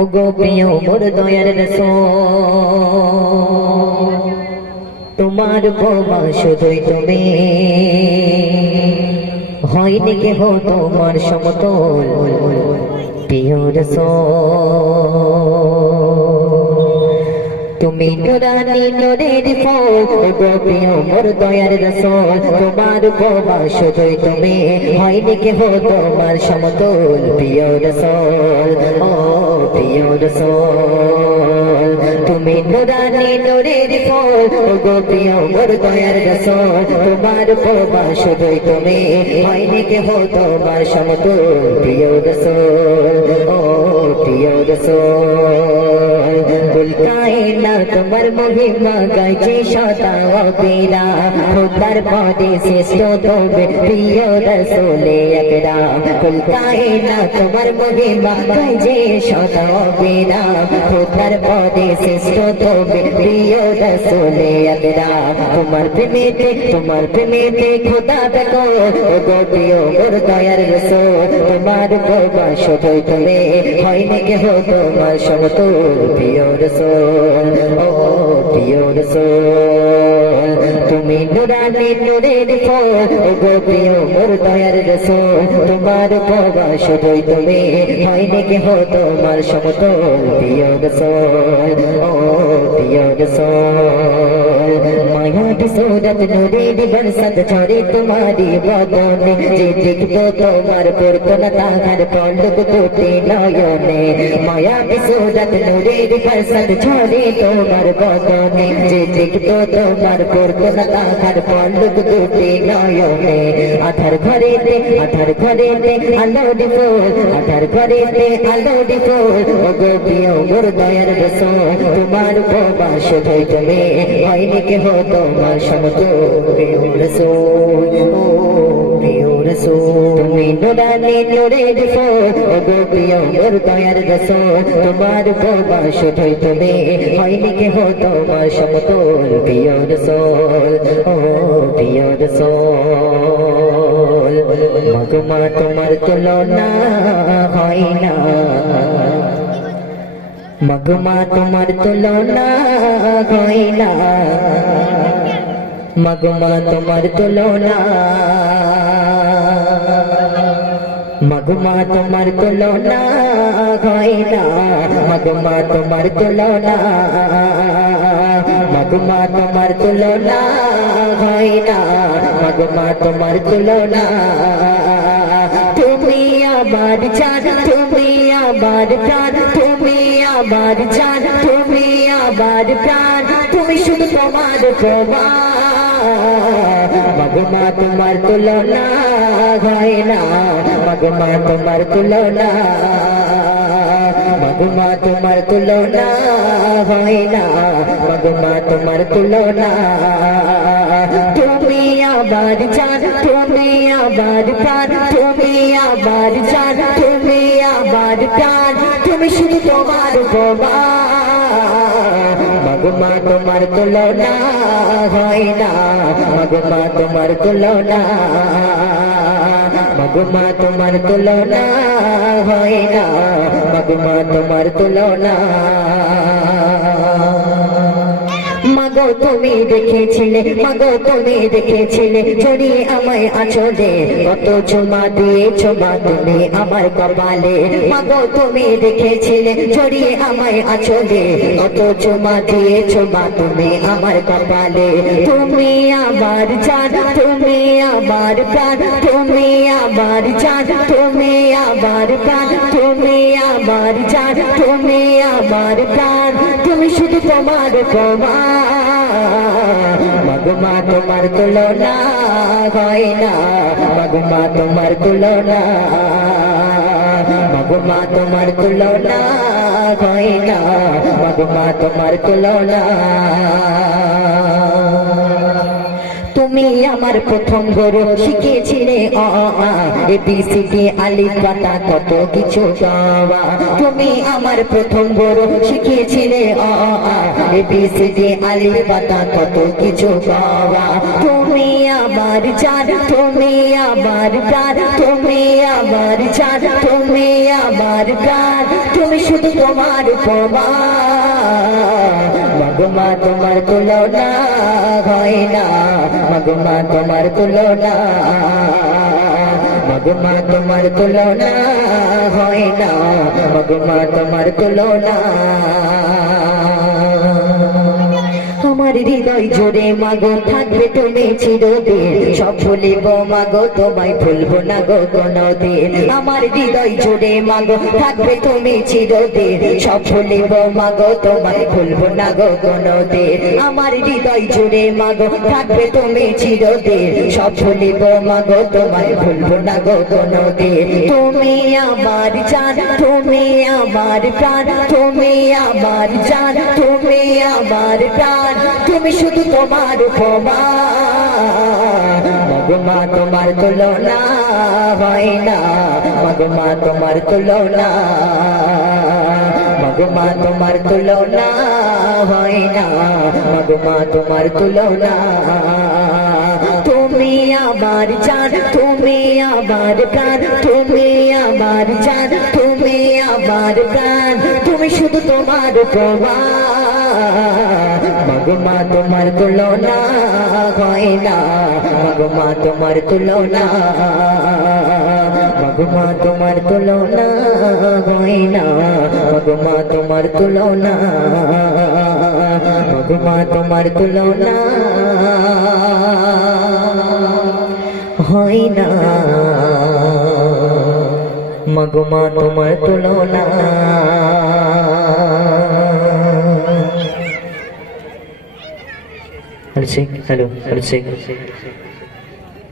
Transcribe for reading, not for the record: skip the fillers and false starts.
ওগো প্রিয় মোর দয়ার রাসূল তোমার উপমা শুধুই তুমি হয়নি কেহ তোমার সমতল প্রিয় রাসূল তুমি নুরানি নূরের ফল ওগো প্রিয় মোর দয়ার রাসূল তোমার উপমা শুধুই তুমি হয়নি কেহ তোমার সমতল প্রিয় রাসূল ও প্রিয় রাসূল তুমি নুরানি নূরের ফল ওগো প্রিয় মোর দয়ার রাসূল তোমার উপমা শুধুই তুমি হয়নি কেহ তোমার সমতল প্রিয় রাসূল ও প্রিয় রাসূল কুল কায়নাত তোমার মহিমা গাইছে সদা অবিরা খোদার পদে শ্রেষ্ঠ তবে প্রিয় রাসূলে আকরাম কুল কায়নাত তোমার মহিমা গাইছে সদা অবিরা খোদার পদে শ্রেষ্ঠ তবে প্রিয় রাসূলে আকরাম তোমার প্রেমেতে খোদা দেখো ওগো প্রিয় মোর দয়ার রাসূল তোমার উপমা শুধুই তুমি হয়নি কেহ তোমার সমতুল প্রিয় রাসূল ও প্রিয় রাসূল তুমি নুরানি নূরের ফল ওগো প্রিয় মোর দয়ার রাসূল তোমার উপমা শুধুই তুমি হয়নি কেহ তোমার সমতুল প্রিয় রাসূল ও প্রিয় রাসূল মায়াবী সুরত নূরের বরসাত ঝরে তোমারি বদনে যে দেখতো তোমার পড়তো না তাহার পলক দুটি নয়নে মায়াবী সুরত নূরের বরসাত ঝরে তোমার বদনে যে দেখতো তোমার পড়তো না তাহার পলক দুটি নয়নে আধার ঘরেতে আলো দিফুল আধার ঘরেতে আলো দিফুল ওগো প্রিয় মোর দয়ার রাসূল তোমার উপমা শুধুই তুমি হয়নি কেহ তোমার সমতুল প্রিয় রাসূল ও প্রিয় রাসূল তুমি নুরানি নূরের ফল ওগো প্রিয় মোর দয়ার রাসূল তোমার উপমা শুধুই তুমি হয়নি কেহ তোমার সমতুল প্রিয় রাসূল ও প্রিয় রাসূল মগমা তোমার তুলনা হয় না মগমা তোমার তুলনা হয় না মগমা তোমার তুলনা মগমা তোমার তুলনা হয় না মগমা তোমার তুলনা মগমা তোমার তুলনা হয় না মগমা তোমার তুলনা তুমি আমার জান তুমি আমার প্রাণ তুমি আমার জান তুমি আমার প্রাণ তুমি শুধু তোমার প্রভা মগমা তোমার তুলনা হয় না মগমা তোমার তুলনা মগমা তোমার তুলনা হয় না মগমা তোমার তুলনা তুমি আমার জান তুমি আমার প্রাণ তুমি আমার জান তুমি আমার প্রাণ তুমি শুধু তোমার বাবা মগমা তোমার তুলনা হয় না মগমা তোমার তুলনা মগমা তোমার তুলনা হয় না মগমা তোমার তুলনা মাগো তুমি দেখেছিলে ছড়িয়ে আমায় আঁচলে কত চুমা দিয়েছ মা তুমি আমার কপালে মাগো তুমি দেখেছিলে ছড়িয়ে আমায় আঁচলে কত চুমা দিয়েছ মা তুমি আমার কপালে তুমি আমার জান তুমি আমার প্রাণ তুমি আমার জান তুমি আমার প্রাণ তুমি আমার জান তুমি আমার প্রাণ তুমি শুধু তোমার প্রমাণ মগমা তোমার তুলনা হয় না মগমা তোমার তুলনা মগমা তোমার তুলনা হয় না মগমা তোমার তুলনা তুমি আমার প্রথম গুরু, শিখিয়েছিলে অ আ ABCD আলিফ বাতা কত কিছু গাওয়া। তুমি আমার প্রথম গুরু, শিখিয়েছিলে অ আ ABCD আলিফ বাতা কত কিছু গাওয়া। তুমি আমার জান, তুমি আমার প্রাণ, তুমি আমার জান, তুমি আমার প্রাণ, তুমি শুধু তোমার উপমান। মা তোমার তুলনা হয় না, মা তোমার তুলনা, মা তোমার তুলনা হয় না, মা তোমার তুলনা। আমার হৃদয় জোরে মাগো থাকবে তুমি চিরদিন, সব ভুলিব মাগো তোমায় ভুলবো না গো কোনদিন। আমার হৃদয় জোরে মাগো থাকবে তুমি চিরদিন, সব ভুলিব মাগো তোমায় ভুলবো না গো কোনদিন। আমার হৃদয় জোরে মাগো থাকবে তুমি চিরদিন, সব ভুলিব মাগো তোমায় ভুলবো না গো কোনদিন। তুমি আমার জান, তুমি আমার প্রাণ, তুমি আমার জান, তুমি আমার প্রাণ, তুমি শুধু তোমার উপমান। মা তোমার তুলনা হয় না, মা তোমার তুলনা, মা তোমার তুলনা হয় না, মা তোমার তুলনা। তুমি আমার জান, তুমি আমার প্রাণ, তুমি আমার জান, তুমি আমার প্রাণ, তুমি শুধু তোমার উপমান। মা তোমার তুলনা হয় না, মা তোমার তুলনা, মা তোমার তুলনা হয় না, মা তোমার তুলনা, মা তোমার তুলনা হয় না, মা তোমার তুলনা। Hello,